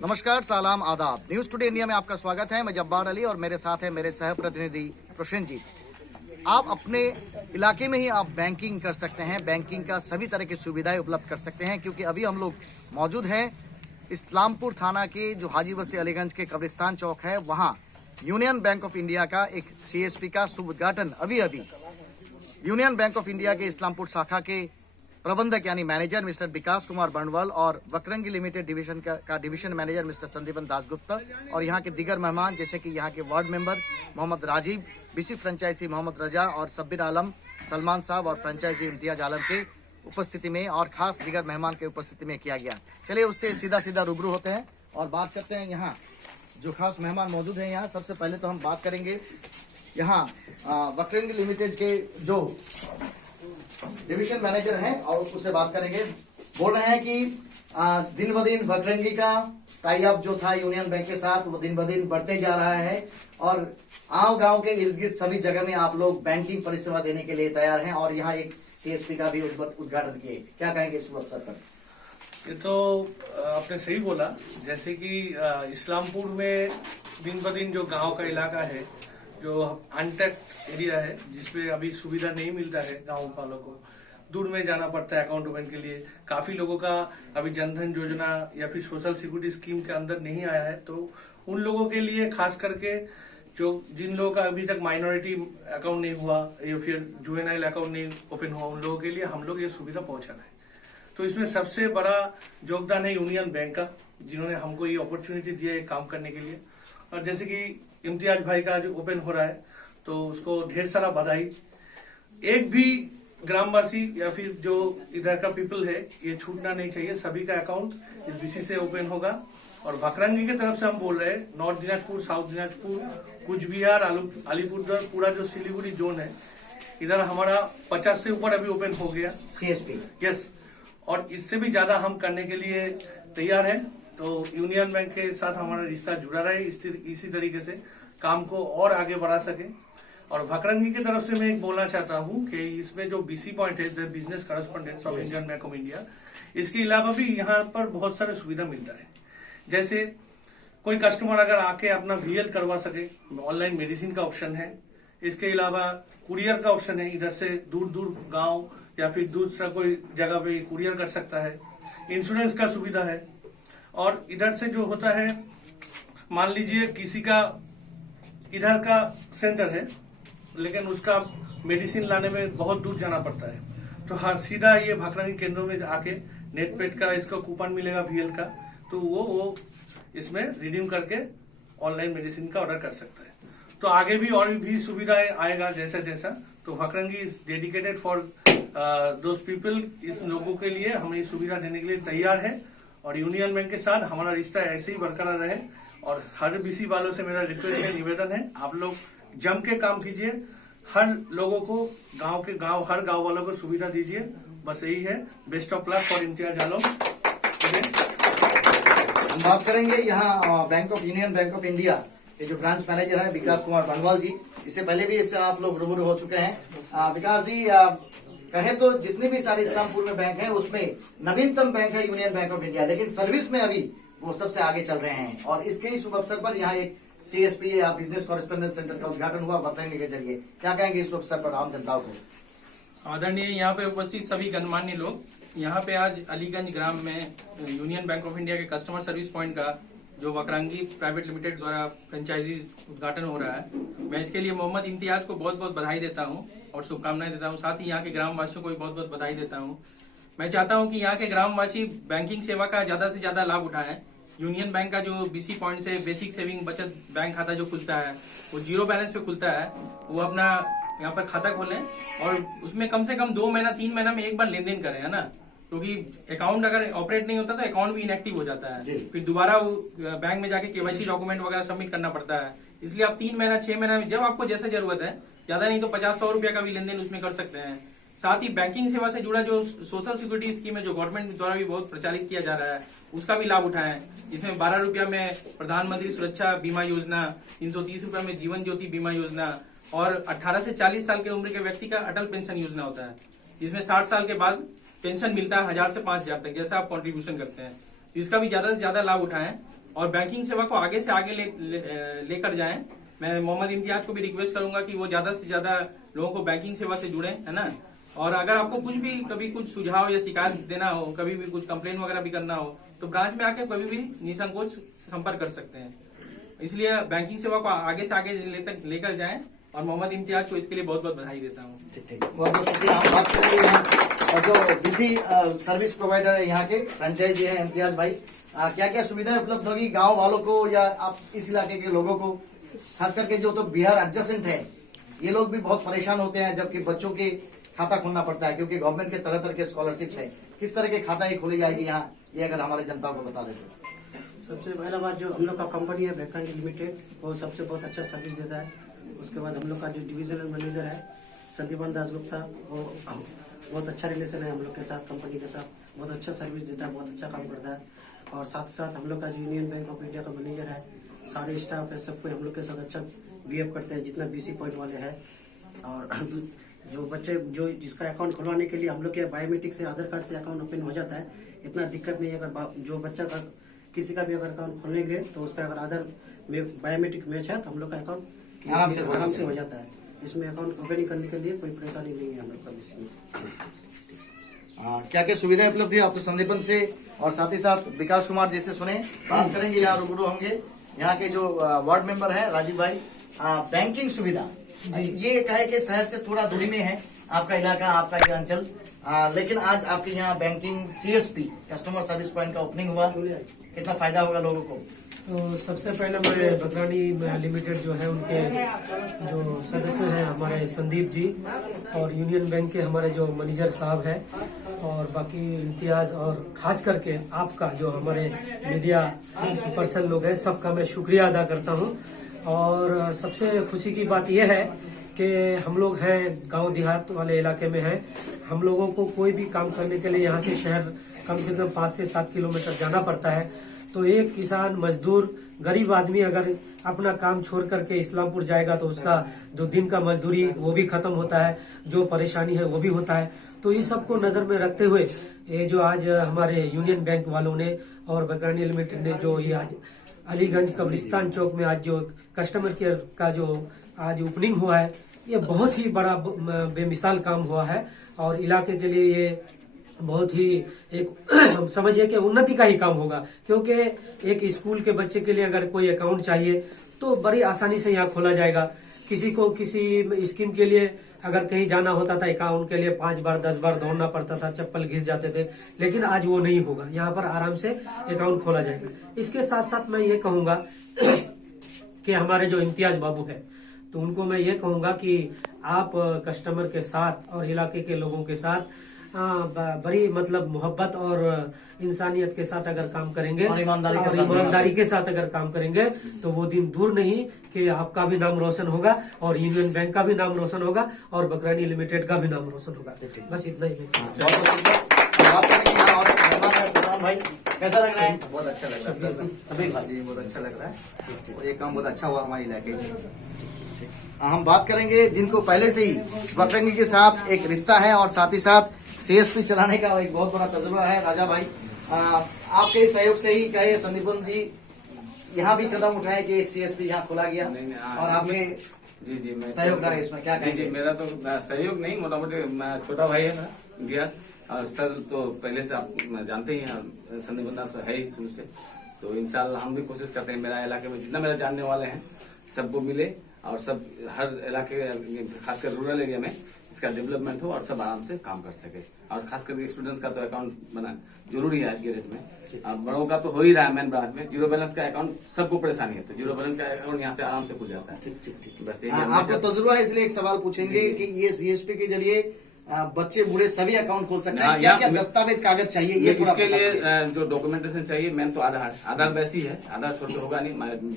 नमस्कार, सलाम, आदाब। न्यूज टुडे इंडिया में आपका स्वागत है। मैं जब्बार अली और मेरे साथ है मेरे सह प्रतिनिधि प्रसेनजीत। आप अपने इलाके में ही आप बैंकिंग कर सकते हैं, बैंकिंग का सभी तरह की सुविधाएं उपलब्ध कर सकते हैं, क्योंकि अभी हम लोग मौजूद हैं इस्लामपुर थाना के जो हाजी बस्ती अलीगंज के कब्रिस्तान चौक है, वहाँ यूनियन बैंक ऑफ इंडिया का एक CSP का शुभ उद्घाटन अभी यूनियन बैंक ऑफ इंडिया के इस्लामपुर शाखा के प्रबंधक यानी मैनेजर मिस्टर विकास कुमार बंडवाल और वकरंगी लिमिटेड डिवीजन का division manager mister Sandipan Dasgupta और यहाँ के दीगर मेहमान जैसे कि यहाँ के ward member Mohammad Rajeev, BC franchise Mohammad Raza और सब्बिर आलम, सलमान साहब और फ्रेंचाइजी इम्तियाज आलम के उपस्थिति में और खास दीगर मेहमान के उपस्थिति में किया गया। चलिए उससे सीधा रूबरू होते हैं और बात करते हैं यहाँ जो खास मेहमान मौजूद हैं। यहाँ सबसे पहले तो हम बात करेंगे यहाँ वकरंगी लिमिटेड के जो डिवीजन मैनेजर हैं और उससे बात करेंगे। बोल रहे हैं कि दिन ब दिन वकरंगी का टाई अप जो था यूनियन बैंक के साथ वो दिन ब दिन बढ़ते जा रहा है और गांव के इर्द गिर्द सभी जगह में आप लोग बैंकिंग परिसेवा देने के लिए तैयार हैं और यहाँ एक CSP का भी उद्घाटन किए। क्या कहेंगे इस अवसर पर? ये तो आपने सही बोला। जैसे कि इस्लामपुर में दिन ब दिन जो गांव का इलाका है, जो अनटैक्ड एरिया है, जिसपे अभी सुविधा नहीं मिलता है, गांव वालों को दूर में जाना पड़ता है अकाउंट ओपन के लिए। काफी लोगों का अभी जनधन योजना या फिर सोशल सिक्योरिटी स्कीम के अंदर नहीं आया है, तो उन लोगों के लिए खास करके जो जिन लोगों का अभी तक माइनॉरिटी अकाउंट नहीं हुआ या फिर जुवेनाइल अकाउंट नहीं ओपन हुआ, उन लोगों के लिए हम लोग ये सुविधा पहुंचा रहे हैं। तो इसमें सबसे बड़ा योगदान है यूनियन बैंक का, जिन्होंने हमको ये अपॉर्चुनिटी दिया है काम करने के लिए। और जैसे कि इम्तियाज भाई का जो ओपन हो रहा है, तो उसको ढेर सारा बधाई। एक भी ग्रामवासी या फिर जो इधर का पीपल है, ये छूटना नहीं चाहिए। सभी का अकाउंट इस BC से ओपन होगा। और वकरंगी की तरफ से हम बोल रहे हैं, नॉर्थ दिनाजपुर, साउथ दिनाजपुर, कुछ बिहार, अलीपुरद्वार, पूरा जो सिलीगुड़ी जोन है, इधर हमारा 50 से ऊपर अभी ओपन हो गया CSP। यस, और इससे भी ज्यादा हम करने के लिए तैयार हैं। तो यूनियन बैंक के साथ हमारा रिश्ता जुड़ा रहे, इसी तरीके से काम को और आगे बढ़ा सके। और वकरंगी की तरफ से मैं एक बोलना चाहता हूं कि इसमें जो BC पॉइंट है, the business correspondents of Indian bank of India, इसके अलावा भी यहाँ पर बहुत सारे सुविधा मिलता है। जैसे कोई कस्टमर अगर आके अपना VL करवा सके, ऑनलाइन मेडिसिन का ऑप्शन है। इसके अलावा कुरियर का ऑप्शन है, इधर से दूर गाँव या फिर दूसरा कोई जगह पे कुरियर कर सकता है। इंश्योरेंस का सुविधा है। और इधर से जो होता है, मान लीजिए किसी का इधर का सेंटर है लेकिन उसका मेडिसिन लाने में बहुत दूर जाना पड़ता है, तो हर सीधा ये वकरंगी केंद्रों में आके नेटपेट का इसको कूपन मिलेगा VL का, तो वो इसमें रिडीम करके ऑनलाइन मेडिसिन का ऑर्डर कर सकता है। तो आगे भी और भी सुविधाएं आएगा जैसा। तो Vakrangee is dedicated for those people. इस लोगों के लिए हम ये सुविधा देने के लिए तैयार है और यूनियन बैंक के साथ हमारा रिश्ता ऐसे ही बरकरार रहे। और हर BC वालों से मेरा रिक्वेस्ट है, निवेदन है, आप लोग जम के काम कीजिए। हर लोगों को हर गांव वालों को सुविधा दीजिए। बस यही है। Best of luck for Imtiaz Alam. हम बात करेंगे यहाँ यूनियन बैंक ऑफ इंडिया के जो ब्रांच मैनेजर है विकास कुमार बंडवाल जी। इससे पहले भी इससे आप लोग रूबरू हो चुके हैं। विकास जी, कहे तो जितने भी सारे इस्लामपुर में बैंक है उसमें नवीनतम बैंक है यूनियन बैंक ऑफ इंडिया, लेकिन सर्विस में अभी वो सबसे आगे चल रहे हैं। और इसके ही शुभ अवसर पर यहाँ एक CSP या बिजनेस कॉरेस्पोंडेंस सेंटर का उद्घाटन हुआ वकरंगी के जरिए। क्या कहेंगे इस अवसर पर आम जनता को? आदरणीय यहाँ पे उपस्थित सभी गणमान्य लोग, यहाँ पे आज अलीगंज ग्राम में यूनियन बैंक ऑफ इंडिया के कस्टमर सर्विस पॉइंट का जो वकरंगी प्राइवेट लिमिटेड द्वारा फ्रेंचाइजी उद्घाटन हो रहा है, मैं इसके लिए मोहम्मद इम्तियाज को बहुत बहुत बधाई देता हूँ और शुभकामनाएं देता हूँ। साथ ही यहाँ के ग्रामवासियों को भी बहुत बहुत बधाई देता हूँ। मैं चाहता हूँ कि यहाँ के ग्रामवासी बैंकिंग सेवा का ज्यादा से ज्यादा लाभ उठाएं। यूनियन बैंक का जो BC पॉइंट से बेसिक सेविंग बचत बैंक खाता जो खुलता है, वो 0 बैलेंस पे खुलता है। वो अपना यहाँ पर खाता खोलें और उसमें कम से कम 2 महीना 3 महीना में एक बार लेन देन करें, है ना, क्योंकि अकाउंट अगर ऑपरेट नहीं होता तो अकाउंट भी इनएक्टिव हो जाता है। फिर दोबारा बैंक में जाके KYC डॉक्यूमेंट वगैरह सबमिट करना पड़ता है। इसलिए आप 3 महीना 6 महीना में जब आपको जैसा जरूरत है, ज्यादा नहीं तो 50-100 रुपया का भी लेन देन उसमें कर सकते हैं। साथ ही बैंकिंग सेवा से जुड़ा जो सोशल सिक्योरिटी स्कीम है, जो गवर्नमेंट द्वारा भी बहुत प्रचारित किया जा रहा है, उसका भी लाभ उठाएं। इसमें 12 रुपया में प्रधानमंत्री सुरक्षा बीमा योजना, 330 रुपया में जीवन ज्योति बीमा योजना और 18 से 40 साल की उम्र के व्यक्ति का अटल पेंशन योजना होता है, जिसमें 60 साल के बाद पेंशन मिलता है 1000 से 5000 तक, जैसा आप कंट्रीब्यूशन करते हैं। तो इसका भी ज्यादा से ज्यादा लाभ उठाएं और बैंकिंग सेवा को आगे से आगे लेकर जाएं। मैं मोहम्मद इम्तियाज को भी रिक्वेस्ट करूंगा कि वो ज्यादा से ज्यादा लोगों को बैंकिंग सेवा से जुड़े, है ना। और अगर आपको कुछ भी कभी कुछ सुझाव या शिकायत देना हो, कभी भी कुछ कंप्लेन वगैरह भी करना हो, तो ब्रांच में आके कभी भी निसंकोच संपर्क कर सकते हैं। इसलिए बैंकिंग सेवा को आगे से आगे लेकर जाएं और मोहम्मद इम्तियाज को इसके लिए बहुत बहुत बधाई देता हूँ। ठीक बहुत बहुत शुक्रिया। हम बात करेंगे यहाँ और जो डीसी सर्विस प्रोवाइडर है यहाँ के फ्रेंचाइजी है इम्तियाज भाई, क्या क्या सुविधाएं उपलब्ध होगी गांव वालों को या आप इस इलाके के लोगों को, खास करके जो तो बिहार एडजेसेंट है ये लोग भी बहुत परेशान होते हैं जबकि बच्चों के खाता खोलना पड़ता है क्योंकि गवर्नमेंट के तरह तरह के स्कॉलरशिप्स है। किस तरह के खाता ये खोली जाएगी यहाँ, ये अगर हमारे जनता को बता देते। सबसे पहला बात जो हम लोग का कंपनी है वैक्रांगी लिमिटेड, वो सबसे बहुत अच्छा सर्विस देता है। उसके बाद हम लोग का जो डिविजनल मैनेजर है संदीपन दास गुप्ता, वो बहुत अच्छा रिलेशन है हम लोग के साथ, कंपनी के साथ बहुत अच्छा सर्विस देता है, बहुत अच्छा काम करता है। और साथ साथ हम लोग का जो यूनियन बैंक ऑफ इंडिया का मैनेजर है, सारे स्टाफ है, सबको हम लोग के साथ अच्छा बिहेव करते हैं जितना BC पॉइंट वाले हैं। और जो बच्चे जो जिसका अकाउंट खुलवाने के लिए हम लोग के बायोमेट्रिक से आधार कार्ड से अकाउंट ओपन हो जाता है, इतना दिक्कत नहीं है। अगर जो बच्चा का किसी का भी अगर अकाउंट खोलेंगे तो उसका अगर आधार में बायोमेट्रिक मैच है तो हम लोग का अकाउंट आराम से हो जाता है। इसमें अकाउंट ओपनिंग करने के लिए कोई परेशानी नहीं है हम लोग का इसमें। क्या क्या सुविधाएं उपलब्ध है आप तो संदीपन से और साथ ही साथ विकास कुमार जी से सुने, बात करेंगे यहाँ रूबरू होंगे। यहाँ के जो वार्ड मेंबर है राजीव भाई, बैंकिंग सुविधा ये कहे कि शहर से थोड़ा दूरी में है आपका इलाका, आपका ये अंचल, लेकिन आज आपके यहाँ banking CSP customer service point का ओपनिंग हुआ, कितना फायदा होगा लोगों को? तो सबसे पहले मैं बकरानी लिमिटेड जो है उनके जो सदस्य हैं हमारे संदीप जी और यूनियन बैंक के हमारे जो मैनेजर साहब है और बाकी इम्तियाज और खास करके आपका जो हमारे मीडिया पर्सन लोग हैं, सबका मैं शुक्रिया अदा करता हूं। और सबसे खुशी की बात यह है कि हम लोग हैं गांव देहात वाले इलाके में हैं, हम लोगों को कोई भी काम करने के लिए यहाँ से शहर कम से कम 5 से 7 किलोमीटर जाना पड़ता है। तो एक किसान मजदूर गरीब आदमी अगर अपना काम छोड़ करके इस्लामपुर जाएगा तो उसका जो दिन का मजदूरी वो भी खत्म होता है, जो परेशानी है वो भी होता है। तो ये सबको नजर में रखते हुए ये जो आज हमारे यूनियन बैंक वालों ने और बकरानी लिमिटेड ने जो ये आज अलीगंज कब्रिस्तान चौक में आज जो कस्टमर केयर का जो आज ओपनिंग हुआ है, ये बहुत ही बड़ा बेमिसाल काम हुआ है और इलाके के लिए ये बहुत ही एक हम समझिए कि उन्नति का ही काम होगा। क्योंकि एक स्कूल के बच्चे के लिए अगर कोई अकाउंट चाहिए तो बड़ी आसानी से यहाँ खोला जाएगा। किसी को किसी स्कीम के लिए अगर कहीं जाना होता था अकाउंट के लिए 5 बार 10 बार दौड़ना पड़ता था, चप्पल घिस जाते थे, लेकिन आज वो नहीं होगा, यहाँ पर आराम से अकाउंट खोला जाएगा। इसके साथ साथ मैं ये कहूंगा कि हमारे जो इम्तियाज बाबू है तो उनको मैं ये कहूंगा कि आप कस्टमर के साथ और इलाके के लोगों के साथ बड़ी मतलब मोहब्बत और इंसानियत के साथ अगर काम करेंगे और ईमानदारी के साथ अगर काम करेंगे तो वो दिन दूर नहीं कि आपका भी नाम रोशन होगा और यूनियन बैंक का भी नाम रोशन होगा और बकरानी लिमिटेड का भी नाम रोशन होगा। बस इतना ही। भाई कैसा लग रहा है? बहुत अच्छा लग रहा है सर, सभी भाई जी बहुत अच्छा लग रहा है और ये काम बहुत अच्छा हुआ हमारे इलाके में। हम बात करेंगे जिनको पहले से ही बकरंगी के साथ एक रिश्ता है और साथ ही साथ CSP चलाने का एक बहुत बड़ा तजुर्बा है। राजा भाई, आपके सहयोग से ही कहे संदीपन जी यहाँ भी कदम उठाए कि एक CSP यहाँ खोला गया और आपने जी मैं सहयोग रहा इसमें, क्या कहेंगे? जी मेरा तो सहयोग नहीं, मोटा मोटी छोटा भाई है मेरा गियास, और सर तो पहले से आप जानते ही हैं, संदीप बंदास है ही शुरू से। तो इंशाल्लाह हम भी कोशिश करते हैं मेरा इलाके में जितना मेरा जानने वाले हैं सबको मिले और सब हर इलाके खासकर रूरल एरिया में इसका डेवलपमेंट हो और सब आराम से काम कर सके। और खासकर स्टूडेंट्स का तो अकाउंट बना जरूरी है आज के डेट में। और बड़ों का तो हो ही रहा है, मेन ब्रांच में जीरो बैलेंस का अकाउंट सबको परेशानी है, तो जीरो बैलेंस का अकाउंट यहाँ से आराम से खुल जाता है। ठीक। बस आपका तजुर्बा है इसलिए एक सवाल पूछेंगे कि ये CSP के जरिए बच्चे बूढ़े सभी अकाउंट खोल सकते हैं, क्या क्या दस्तावेज कागज चाहिए ये इसके लिए जो डॉक्यूमेंटेशन चाहिए मेन तो आधार वैसी है, आधार छोड़ के होगा नहीं,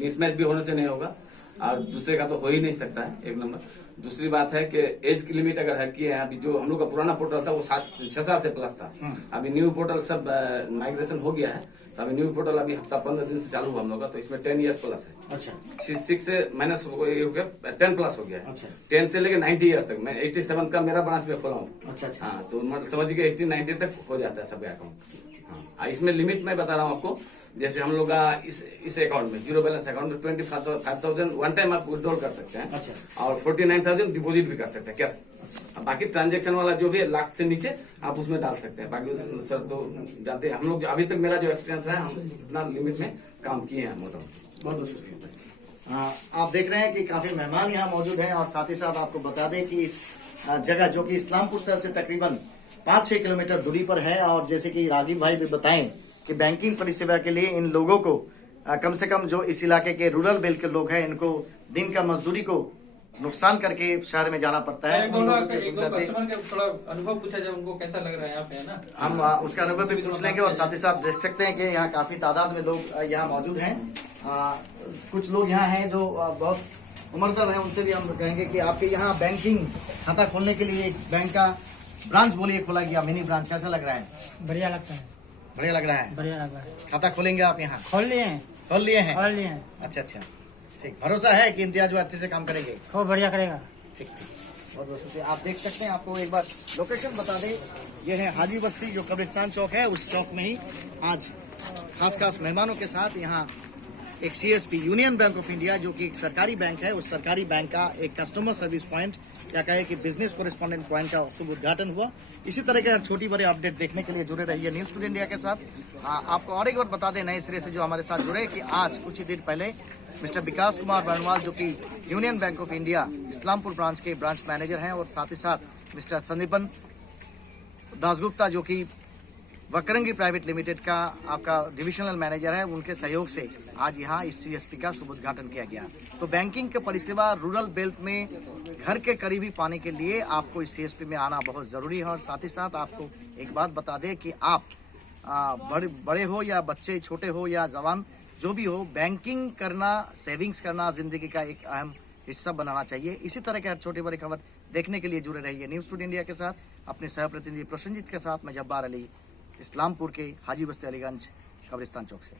मिसमैच भी होने से नहीं होगा और दूसरे का तो हो ही नहीं सकता है, एक नंबर। दूसरी बात है कि एज की लिमिट अगर है किए हैं, अभी जो हम लोग का पुराना पोर्टल था वो 6 साल से प्लस था, अभी न्यू पोर्टल सब माइग्रेशन हो गया है, तो अभी न्यू पोर्टल अभी हफ्ता 15 दिन से चालू हुआ हम लोग का, तो इसमें 10 ईयर्स प्लस है। अच्छा 6 से माइनस हो गया 10 प्लस हो गया है। अच्छा 10 से लेके 90 ईयर तक, मैं 87 का मेरा ब्रांच में खोला हूँ। अच्छा हाँ, तो मतलब समझिए 80-90 तक हो जाता है सबका अकाउंट। हाँ, इसमें लिमिट मैं बता रहा हूँ आपको। जैसे हम लोग का इस अकाउंट में, जीरो बैलेंस अकाउंट में 25,000 वन टाइम आप विड्रॉल कर सकते हैं। अच्छा। और 49,000 डिपॉजिट भी कर सकते हैं कैश। बाकी ट्रांजेक्शन वाला जो भी है लाख से नीचे आप उसमें डाल सकते हैं। बाकी सर तो जानते हैं, हम लोग अभी तक मेरा जो एक्सपीरियंस है, हम इतना लिमिट में काम किए हैं मोटामोटी। बहुत बहुत शुक्रिया। आप देख रहे हैं कि काफी मेहमान यहाँ मौजूद हैं और साथ ही साथ आपको बता दें कि इस जगह जो कि इस्लामपुर शहर से तकरीबन 5-6 किलोमीटर दूरी पर है, और जैसे कि राजीव भाई भी बताएं कि बैंकिंग परिसेवा के लिए इन लोगों को कम से कम जो इस इलाके के रूरल बेल्ट के लोग हैं, इनको दिन का मजदूरी को नुकसान करके शहर में जाना पड़ता है। एक दो कस्टमर के थोड़ा अनुभव पूछा जाए, उनको कैसा लग रहा है यहाँ पे, है ना? हम उसका अनुभव भी पूछ लेंगे और साथ ही साथ देख सकते हैं कि यहाँ काफी तादाद में लोग यहाँ मौजूद हैं। कुछ लोग यहाँ हैं जो बहुत उम्रदर हैं, उनसे भी हम कहेंगे कि आपके यहाँ बैंकिंग खाता खोलने के लिए एक बैंक का ब्रांच बोलिए खोला गया, मिनी ब्रांच, कैसा लग रहा है? बढ़िया लगता है, बढ़िया लग रहा है। बढ़िया लग रहा है। खाता खोलेंगे आप यहाँ? खोल लिए हैं, खोल लिए हैं? खोल लिए हैं। अच्छा अच्छा, ठीक। भरोसा है कि इम्तियाज वो अच्छे से काम करेंगे? खूब बढ़िया करेगा। ठीक ठीक, बहुत बहुत शुक्रिया। आप देख सकते हैं, आपको एक बार लोकेशन बता दें, ये है हाजी बस्ती जो कब्रिस्तान चौक है, उस चौक में ही आज खास मेहमानों के साथ यहाँ एक CSP union bank of India जो कि एक सरकारी बैंक है, उस सरकारी बैंक का एक कस्टमर सर्विस पॉइंट या कहे कि बिजनेस कोरेस्पोंडेंट पॉइंट का शुभ उद्घाटन हुआ। इसी तरह के छोटी बड़े अपडेट देखने के लिए जुड़े रहिए न्यूज टुडे इंडिया के साथ। आपको और एक बार बता दें नए सिरे से जो हमारे साथ जुड़े कि आज कुछ ही देर पहले मिस्टर विकास कुमार वर्णवाल जो कि union bank of India Islampur branch के ब्रांच मैनेजर हैं, और साथ ही साथ मिस्टर संदीपन दासगुप्ता जो कि वकरंगी प्राइवेट लिमिटेड का आपका डिविजनल मैनेजर है, उनके सहयोग से आज यहाँ इस CSP का शुभ उद्घाटन किया गया। तो बैंकिंग के परिसेवा रूरल बेल्ट में घर के करीब ही पाने के लिए आपको इस CSP में आना बहुत ज़रूरी है। और साथ ही साथ आपको एक बात बता दें कि आप बड़े हो या बच्चे, छोटे हो या जवान, जो भी हो, बैंकिंग करना, सेविंग्स करना ज़िंदगी का एक अहम हिस्सा बनाना चाहिए। इसी तरह के हर छोटे बड़े खबर देखने के लिए जुड़े रहिए न्यूज़ टुडे इंडिया के साथ। अपने सह प्रतिनिधि प्रसन्नजीत के साथ मैं जब्बार अली, इस्लामपुर के हाजी बस्ती अलीगंज कब्रिस्तान चौक से।